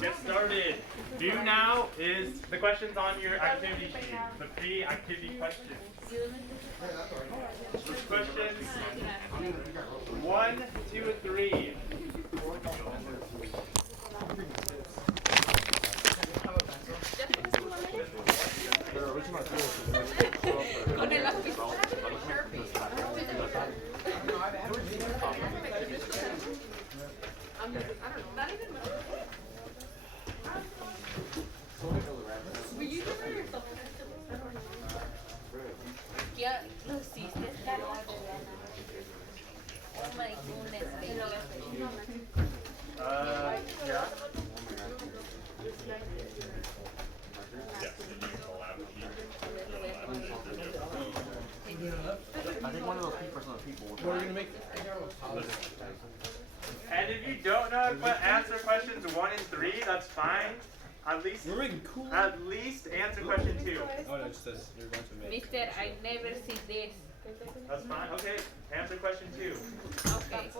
Get started. Do now is the questions on your activity sheet. The 3 activity questions. Questions 1, 2, and 3. ¿Ya lo hiciste, Carlos? Oh my goodness, baby. Yeah. I think one of those people are people. What are you gonna make? And if you don't know how to put answer questions 1 and 3, that's fine. At least answer question 2. Oh no, it just says you're going to make. Mister, I never see this. That's fine. Okay. Answer question 2. Okay.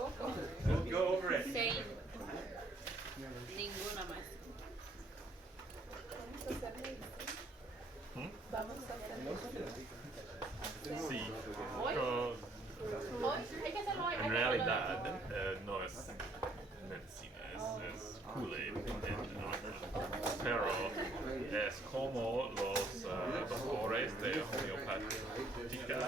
We'll go over it. Same. Ninguna más. Sí, pero en realidad no es medicina, es Kool-Aid, pero es como los doctores de homeopática.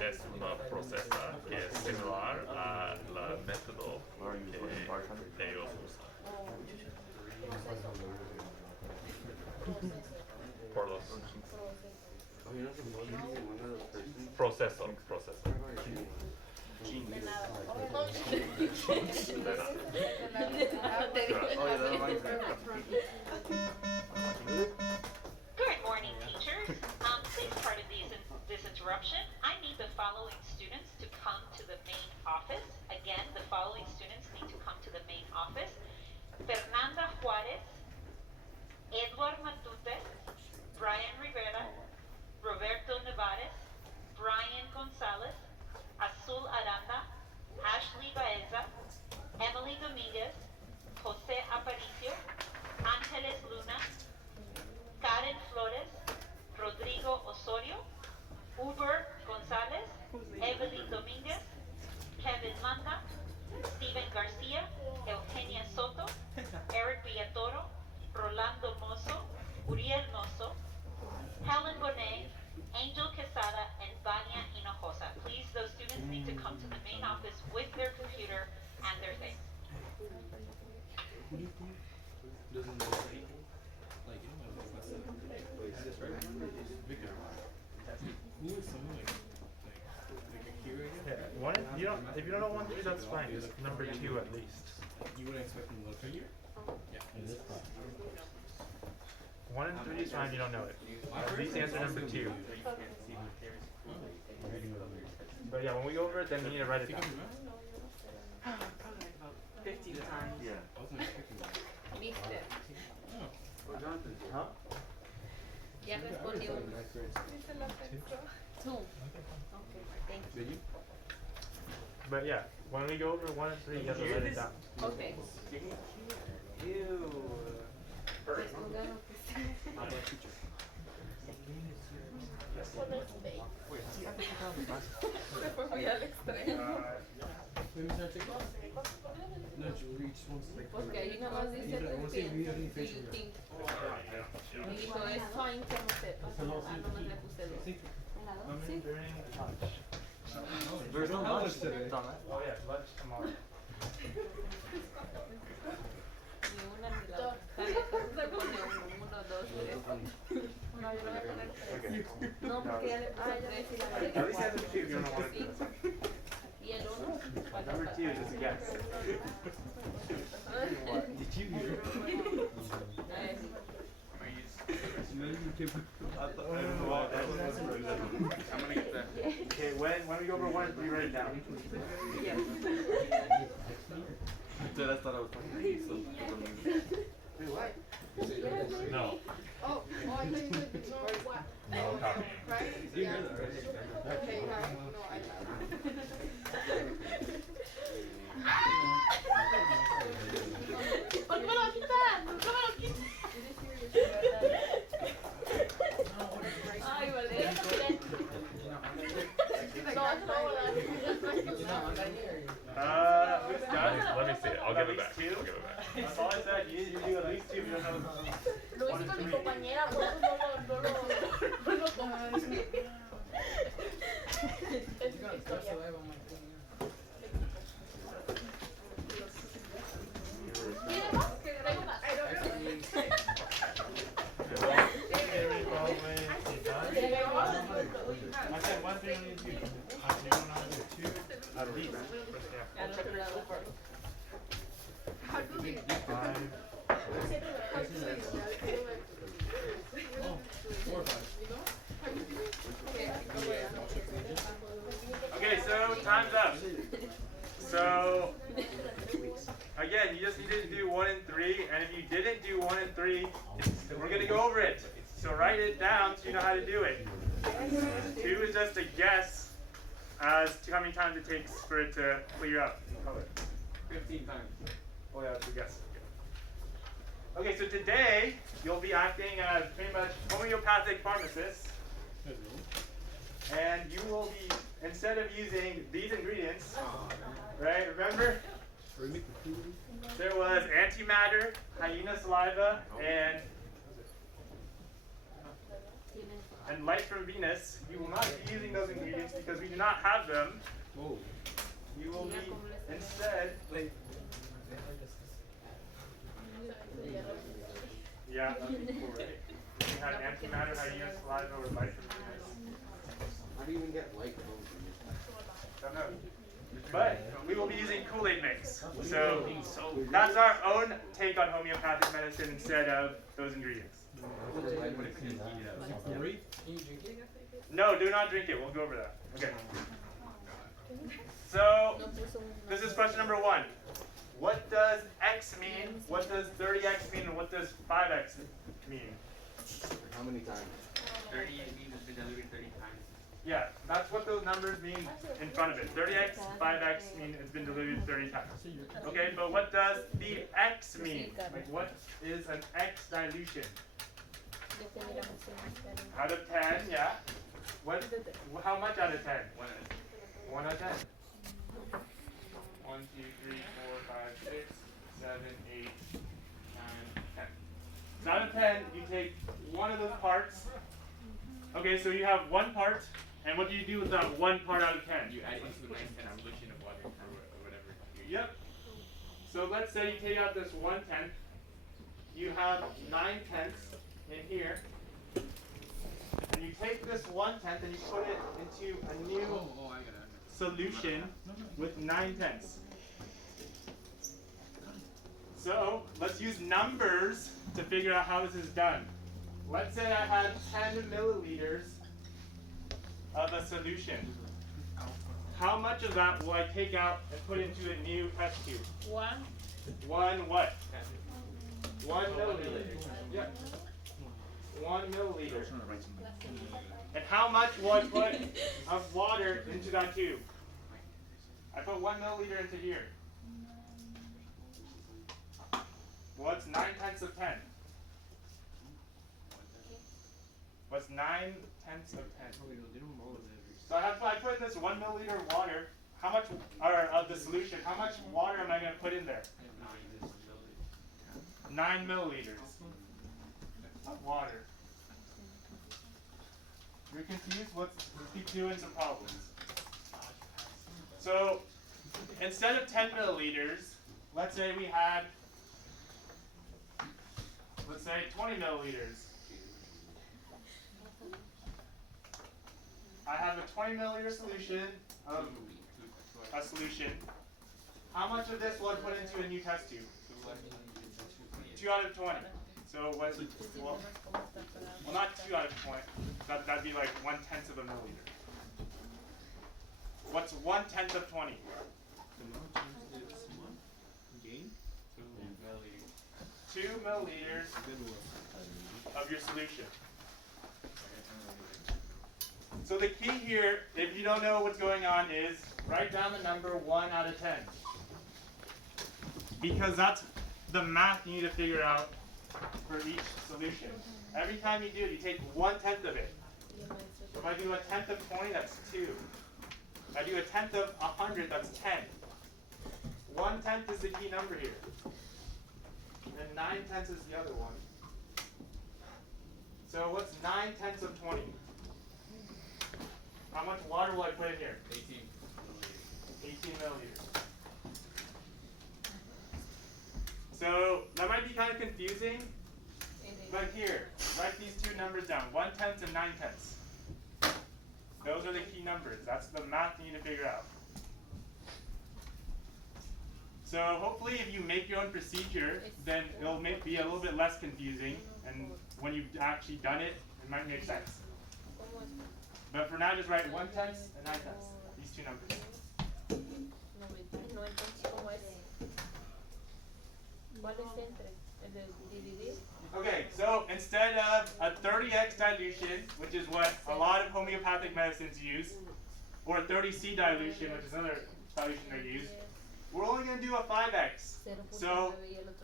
Es una proceso que es similar a la método que ellos usan. Por los proceso. Good morning, teachers. Please pardon this interruption. I need the following students to come to the main office. Again, the following students need to come to the main office. Fernanda Juarez, Edward Matute, Brian Rivera, Roberto Nevares, Brian Gonzalez, Azul Aranda, Ashley Baeza, Emily Dominguez, Jose Aparicio, Ángeles Luna, Karen Flores, Rodrigo Osorio, Uber Gonzalez, Evelyn Dominguez, Kevin Manda, Steven Garcia, Eugenia Soto, Eric Villatoro, Rolando Mozo, Uriel Mozo, Helen Bonet, Angel Quesada, and Vania Hinojosa. Please, those students need to come to the main office with their computer and their things. Doesn't know anything. Like you don't know what's Victor. Who is someone like a curator? Yeah, if you don't know 1, 3, that's fine. Just number 2 at least. You wouldn't expect them to look a year? Yeah. 1 and 3 is fine. You don't know it. At least answer number 2. But yeah, when we go over it, then we need to write it down. Probably like about 50 times. Yeah. I wasn't expecting that. Mister. Huh? Ya respondió. Tú. Okay, thank you. Did you? But yeah, when we go over 1 and 3, you have to write it down. Okay. Ew. Maybe it's not taking No, reach once like. Porque ahí nada más dice I want to say we have any facial hair. think. Me dijo, es fine que no sepas. Ah, no me le puse dos. Sí. Sí. During lunch. There's no lunch today. Oh yeah, lunch tomorrow. Ni una ni la otra. Se pone uno, dos, tres. No, yo lo voy a poner tres. No, porque ya le puse tres y la At least answer 2 if you don't know 1 and 3. Y el uno. Number 2 is just a guess. Did you hear? I'm gonna get that. Okay, when we go over 1 and 3, write it down. Dude, I thought I was talking so. Wait, what? No. Oh, I thought you said no, what? No copy. Right? You Yeah. heard that, right? Okay, right. No, I Who's done? Let me see it. I'll At give it least back. two? I'll give it back. That's all I said. You do at least two. You don't know. Lo hice con mi compañera, por eso no lo tomé. ¿Tiene más? Tengo más. I said one thing you do. You don't know how to do two. At least. Yeah. Al otro lado. Okay, so time's up. So again, you just needed to do 1 and 3, and if you didn't do 1 and 3, we're gonna go over it. So write it down so you know how to do it. 2 is just a guess as to how many times it takes for it to clear up in color. 15 times. Oh yeah, that's a guess. Okay, so today you'll be acting as pretty much homeopathic pharmacists, and you will be, instead of using these ingredients, right, remember? There was antimatter, hyena saliva, and light from Venus. You will not be using those ingredients because we do not have them. You will be instead. Yeah, that'd be cool, right? You had antimatter, hyena saliva, or light from Venus. How do you even get light from Don't know. But we will be using Kool-Aid mix. So that's our own take on homeopathic medicine instead of those ingredients. No, do not drink it. We'll go over that. Okay. So this is question number 1. What does X mean? What does 30X mean? And what does 5X mean? How many times? 30 means it's been delivered 30 times. Yeah, that's what those numbers mean in front of it. 30X, 5X mean it's been delivered 30 times. Okay, but what does the X mean? Like, what is an X dilution? Out of 10, yeah. What? How much out of 10? 1 out of 10. 1, 2, 3, 4, 5, 6, 7, 8, 9, 10. So out of 10, you take one of those parts. Okay, so you have one part, and what do you do with that one part out of 10? You add it into a nice kind of solution of water or whatever. Yep. So let's say you take out this 1/10. You have 9/10 in here. And you take this 1/10 and you put it into a new solution with 9/10. So let's use numbers to figure out how this is done. Let's say I had 10 milliliters of a solution. How much of that will I take out and put into a new test tube? 1. 1 what? 1 milliliter. Yeah. 1 milliliter. And how much will I put of water into that tube? I put 1 milliliter into here. What's 9/10 of 10? What's 9/10 of 10? So I put in this 1 milliliter of water. How much, or of the solution? How much water am I going to put in there? 9 milliliters of water. You're confused? Let's keep doing some problems. So instead of 10 milliliters, let's say we had, let's say 20 milliliters. I have a 20 milliliter solution of a solution. How much of this will I put into a new test tube? 2 out of 20. So what's, well not 2 out of 20. That'd be like 1/10 of a milliliter. What's 1/10 of 20? 2 milliliters of your solution. So the key here, if you don't know what's going on, is write down the number 1 out of 10. Because that's the math you need to figure out for each solution. Every time you do it, you take 1/10 of it. If I do a tenth of 20, that's 2. If I do a tenth of 100, that's 10. 1/10 is the key number here. And 9/10 is the other one. So what's 9/10 of 20? How much water will I put in here? 18. 18 milliliters. So that might be kind of confusing, but here, write these two numbers down, 1/10 and 9/10. Those are the key numbers. That's the math you need to figure out. So hopefully if you make your own procedure, then it'll be a little bit less confusing, and when you've actually done it, it might make sense. But for now, just write 1/10 and 9/10, these two numbers. No, entonces, ¿cómo es? ¿Cuál es entre? ¿El de dividir? Okay, so instead of a 30x dilution, which is what a lot of homeopathic medicines use, or a 30C dilution, which is another dilution they use, we're only going to do a 5x. So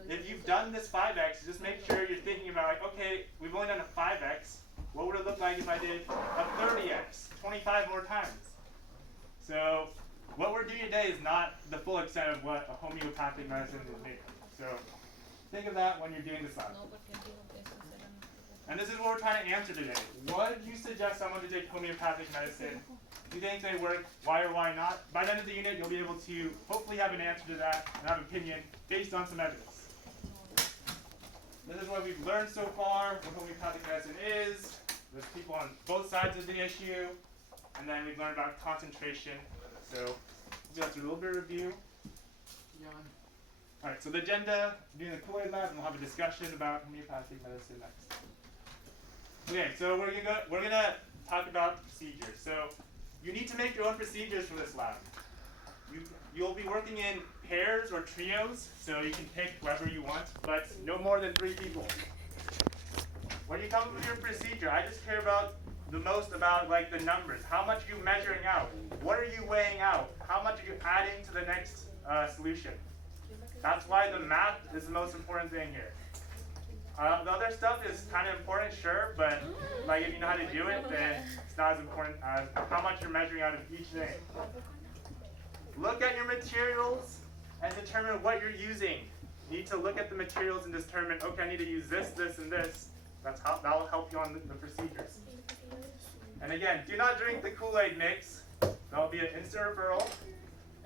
if you've done this 5x, just make sure you're thinking about, like, okay, we've only done a 5x. What would it look like if I did a 30x, 25 more times? So what we're doing today is not the full extent of what a homeopathic medicine is made of. So think of that when you're doing this lab. No, porque digo que esos eran. And this is what we're trying to answer today. Would you suggest someone to take homeopathic medicine? Do you think they work? Why or why not? By the end of the unit, you'll be able to hopefully have an answer to that and have an opinion based on some evidence. This is what we've learned so far, what homeopathic medicine is. There's people on both sides of the issue. And then we've learned about concentration. So we'll go through a little bit of review. Alright, so the agenda, doing the Kool-Aid lab, and we'll have a discussion about homeopathic medicine next. Okay, so we're gonna talk about procedures. So you need to make your own procedures for this lab. You'll be working in pairs or trios, so you can pick whoever you want, but no more than 3 people. When you come up with your procedure, I just care about the most about like the numbers. How much are you measuring out? What are you weighing out? How much are you adding to the next solution? That's why the math is the most important thing here. The other stuff is kind of important, sure, but like if you know how to do it, then it's not as important as how much you're measuring out of each thing. Look at your materials and determine what you're using. You need to look at the materials and determine, okay, I need to use this, this, and this. That'll help you on the procedures. And again, do not drink the Kool-Aid mix. That'll be an instant referral.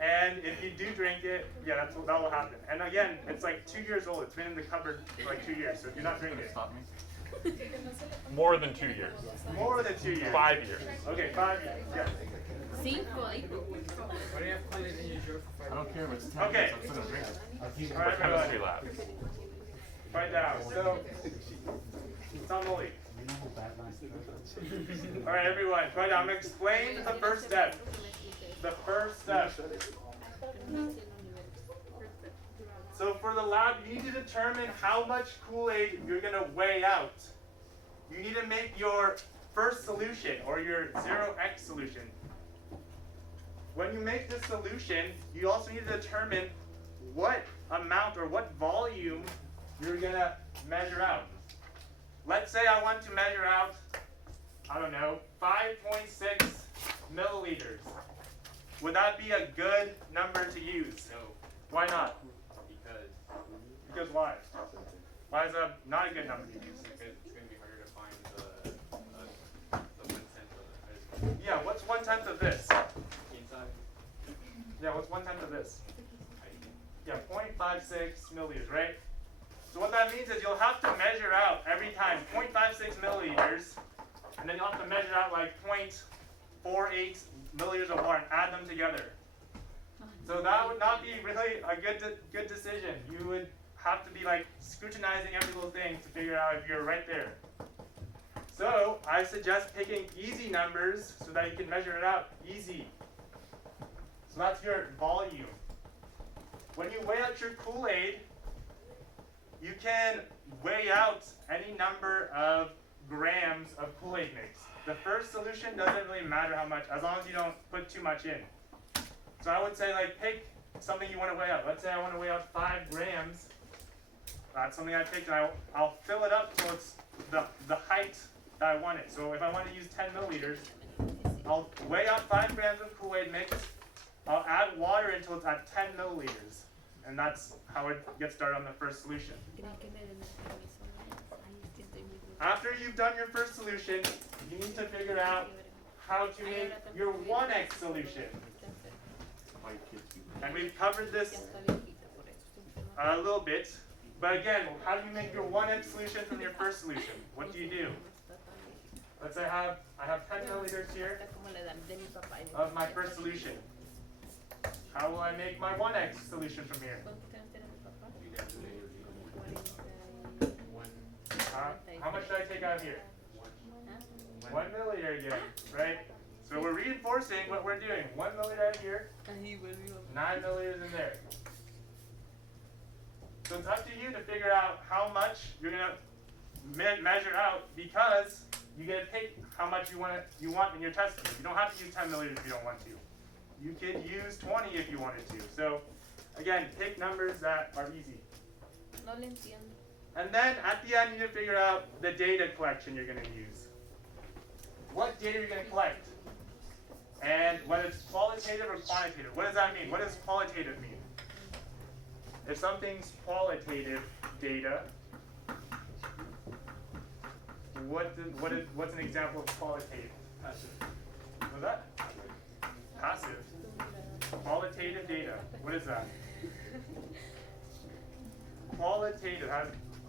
And if you do drink it, yeah, that will happen. And again, it's like 2 years old. It's been in the cupboard for like 2 years, so do not drink it. Stop me. More than 2 years. More than 2 years. 5 years. Okay, 5 years. Yeah. 5, dijo. Why do you have Kool-Aid in your drawer for 5 I don't care if it's 10 Okay. years, I'm still gonna drink it. All right, Chemistry everyone. lab. Write down. So, Samoli. All right, everyone. Write down. I'm gonna explain the first step. The first step. So for the lab, you need to determine how much Kool-Aid you're going to weigh out. You need to make your first solution, or your 0x solution. When you make this solution, you also need to determine what amount or what volume you're going to measure out. Let's say I want to measure out, I don't know, 5.6 milliliters. Would that be a good number to use? No, Why not? because Because why? Why is that not a good number to use? it's going to be harder to find the 1/10 of it. Yeah, what's 1/10 of this? Inside. Yeah, what's 1/10 of this? Yeah, 0.56 milliliters, right? So what that means is you'll have to measure out every time 0.56 milliliters, and then you'll have to measure out like 0.48 milliliters of water and add them together. So that would not be really a good decision. You would have to be like scrutinizing every little thing to figure out if you're right there. So I suggest picking easy numbers so that you can measure it out easy. So that's your volume. When you weigh out your Kool-Aid, you can weigh out any number of grams of Kool-Aid mix. The first solution doesn't really matter how much, as long as you don't put too much in. So I would say, like, pick something you want to weigh out. Let's say I want to weigh out 5 grams. That's something I picked, and I'll fill it up so it's the height that I want it. So if I want to use 10 milliliters, I'll weigh out 5 grams of Kool-Aid mix. I'll add water until it's at 10 milliliters. And that's how it gets started on the first solution. After you've done your first solution, you need to figure out how to make your 1x solution. And we've covered this a little bit. But again, how do you make your 1x solution from your first solution? What do? Let's say I have 10 milliliters here of my first solution. How will I make my 1x solution from here? How much should I take out of here? 1 milliliter again, right? So we're reinforcing what we're doing. 1 milliliter out of here, 9 milliliters in there. So it's up to you to figure out how much you're going to measure out, because you get to pick how much you want in your test tube. You don't have to use 10 milliliters if you don't want to. You could use 20 if you wanted to. So again, pick numbers that are easy. No le entiendo. And then at the end, you need to figure out the data collection you're going to use. What data are you going to collect? And whether it's qualitative or quantitative. What does that mean? What does qualitative mean? If something's qualitative data, what's an example of qualitative? Passive. What's that? Passive. Qualitative data. What is that? Qualitative.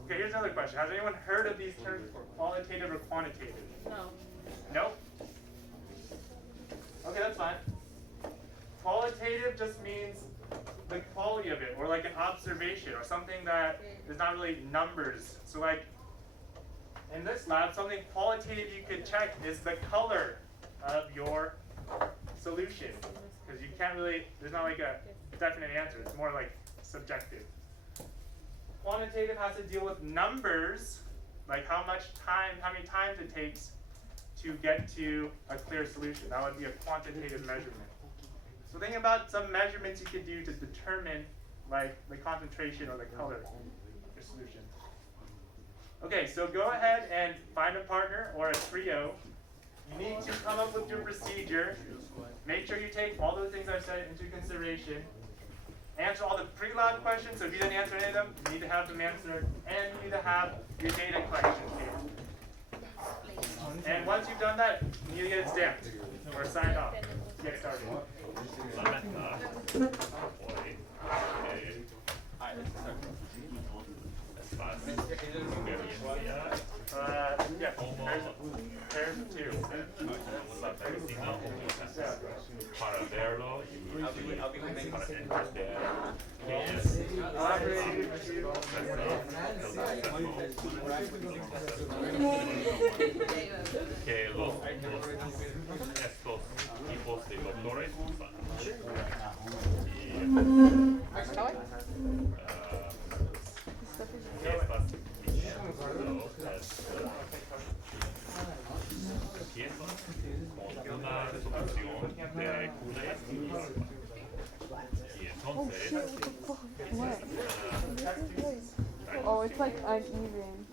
Okay, here's another question. Has anyone heard of these terms for qualitative or quantitative? No. Nope. Okay, that's fine. Qualitative just means the quality of it, or like an observation, or something that is not really numbers. So like in this lab, something qualitative you could check is the color of your solution. Because you can't really, there's not like a definite answer. It's more like subjective. Quantitative has to deal with numbers, like how many times it takes to get to a clear solution. That would be a quantitative measurement. So think about some measurements you could do to determine like the concentration or the color of your solution. Okay, so go ahead and find a partner or a trio. You need to come up with your procedure. Make sure you take all those things I've said into consideration. Answer all the pre-lab questions, so if you didn't answer any of them, you need to have them answered, and you need to have your data collection here. And once you've done that, you need to get it stamped or signed off to get started. La meta poi è fácil experiencia Yeah, como pairs of two. la medicina para verlo y para entender qué es que estos tipos de doctores usan. ¿Qué estás diciendo? Empiezas con una solución de Kool-Aid y agua. Y entonces, Oh, it's like uneven.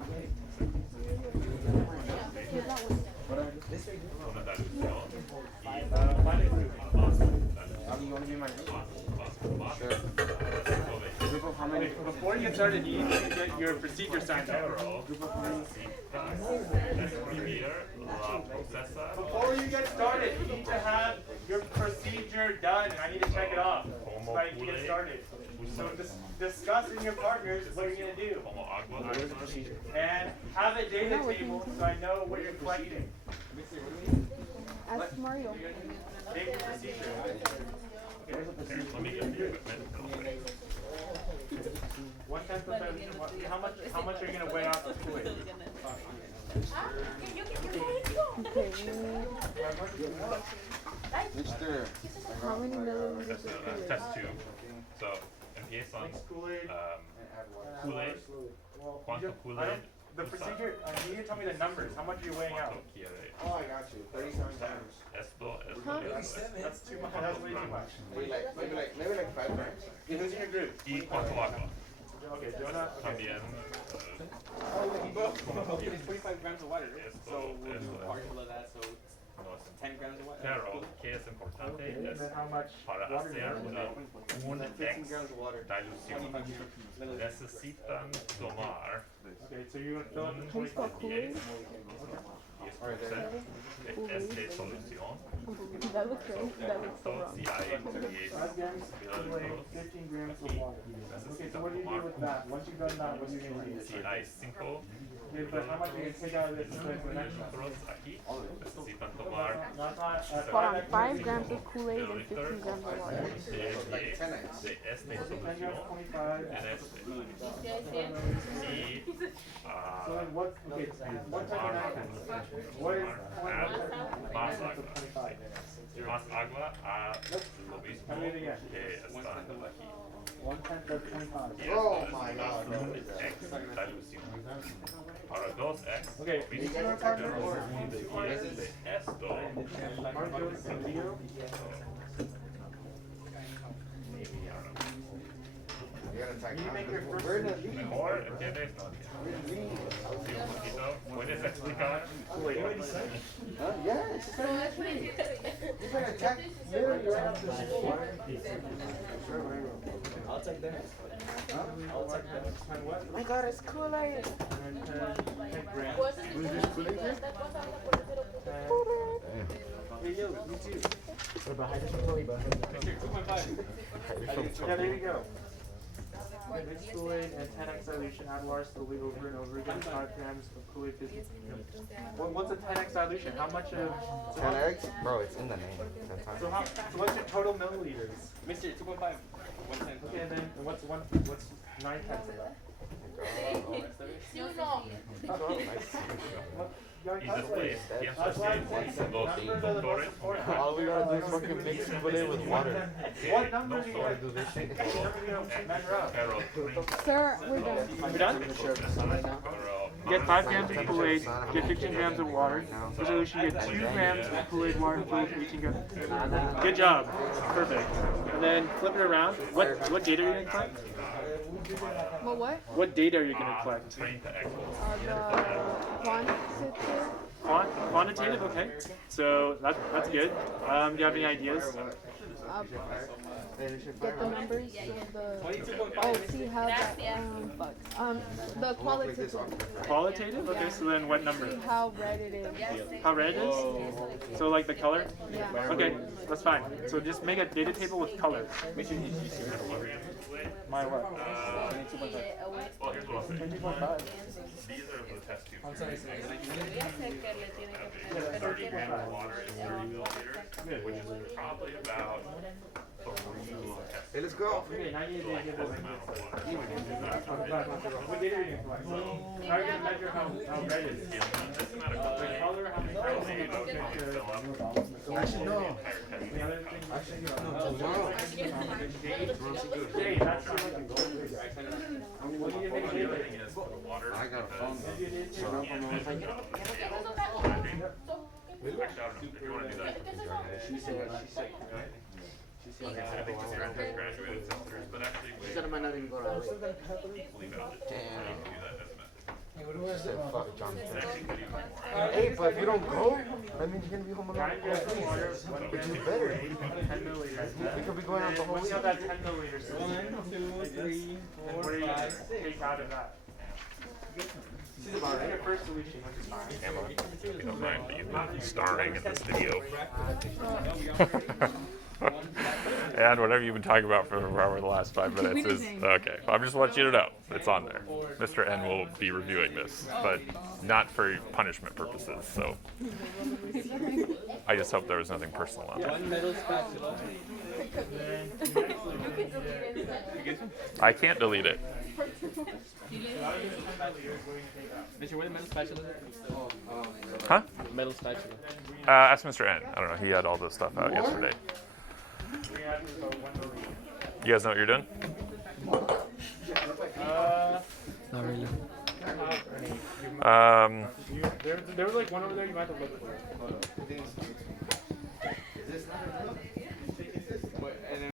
una dilución Before you get started, you need to get your procedure signed out. Before you get started, you need to have your procedure done, and I need to check it off so I can get started. So discuss with your partners what you're going to do. And have a data table so I know what you're collecting. Ask Mario. Take your procedure. One tenth of how much are you going to weigh off the Kool-Aid? How many milliliters of Kool-Aid? Test tube. So empiezan Kool-Aid. ¿Cuánto Kool-Aid? The procedure, you need to tell me the numbers. How much are you weighing out? Oh, I got you. 37 times. That's too much. That's way too much. Maybe like 5 times. Who's in your group? ¿Y cuánto agua? Okay, Jonah. Okay. También. It's 25 grams of water, right? So we'll do partial of that, so 10 grams of water. Pero, ¿qué es importante? Okay, and Es then how much para water do you hacer have? un 15 grams of water. dilución. 25 milliliters. Necesitan tomar Okay, so you're gonna fill up the Can you spell 25. 10% 10%? de esta solución. That looks right. That looks so wrong. Si hay 5 grams of Kool-Aid, 15 grams of water. Okay, so what do you do with that? Once you've done that, what are you gonna do? Si hay 5 Okay, but how much are you gonna take out of this and put in the next one? mililitros aquí, necesitan tomar Hold on, 5 grams of Kool-Aid and 15 grams of water. de esta 10 grams, solución 25. en este. Y So then what, okay, what type of napkins? What is, más of agua. 25? Más agua a lo mismo Tell me it again. que están aquí. 1/10 of 25. Y esto es X dilución. Para 2X, Okay, lo you mismo, see our partner? pero un de 10 de esto. Mark goes to 0. Can you make your first Mejor, ¿entiendes? Sí, un poquito. ¿Puedes explicar? Yes. You're gonna attack literally right after school. I'll take that. I'll take that. And what? Oh my god, it's Kool-Aid. And then 10 grams. Hey, yo, you too. What about hydrogen Kool-Aid? Yeah, there you go. Mix Kool-Aid and 10x dilution, add water slowly over and over again, 5 grams of Kool-Aid 50. What's a 10x dilution? How much of... So 10 eggs? Bro, it's in the name. 10 times. So what's your total milliliters? Mixture 2.5. 110. Okay, and then what's 9/10 of that? Y después, pienso que los doctores All we gotta do is fucking mix Kool-Aid with water. What number do you no get? Do this shit. Measure up. pero Sir, we're done. We done? Get 5 grams of Kool-Aid, get 15 grams of water. The solution, get 2 grams of Kool-Aid water filled with 18 grams. Good job. Perfect. And then flip it around. What data are you going to collect? What? What data are you going to collect? 30X. The quantitative. Quantitative, okay. So that's good. Do you have any ideas? Get the numbers of the. Oh, see how that. The qualitative. Qualitative? Okay, so then what number? See how red it is. How red it is? So like the color? Yeah. Okay, that's fine. So just make a data table with colors. My what? Well, here's what I'll say. 20.5. These are the test tubes. 30 grams of water is 30 milliliters, which is probably about 3 Hey, let's go. Okay, 98 days give us amount of water. what data are you going to collect? How are you going to measure how red it is? This amount of The Kool-Aid color, how many probably grams? would probably fill up Actually, no. The other thing, Tomorrow. Jay, that's not like a gold digger. What do you make a The other data? thing is the water. I got a phone. Did you do So, it? Actually, I don't know. If you want to do that. Okay, so I think this year has graduated sisters, but actually we leave it out. So you can do that as a method. Said, fuck John. It's actually pretty more. Hey, but if you don't go, that means you're gonna be home alone. 9 grams of water, 1 Which gram is of better. Kool-Aid, 10 milliliters. We could be going out the whole What's week. of that 10 milliliters? 1, 2, 3, And what are you going to take out of that? This is about your first solution, which is fine. If you don't mind me starring in this video. And whatever you've been talking about for the last 5 minutes is okay. I'm just letting you know it's on there. Mr. N will be reviewing this, but not for punishment purposes. So I just hope there was nothing personal on there. 1 metal spatula. I can't delete it. Mr. Where the metal spatula? Huh? Metal spatula. Ask Mr. N. I don't know. He had all this stuff out yesterday. You guys know what you're doing? Not really. There was like one over there you might have looked for.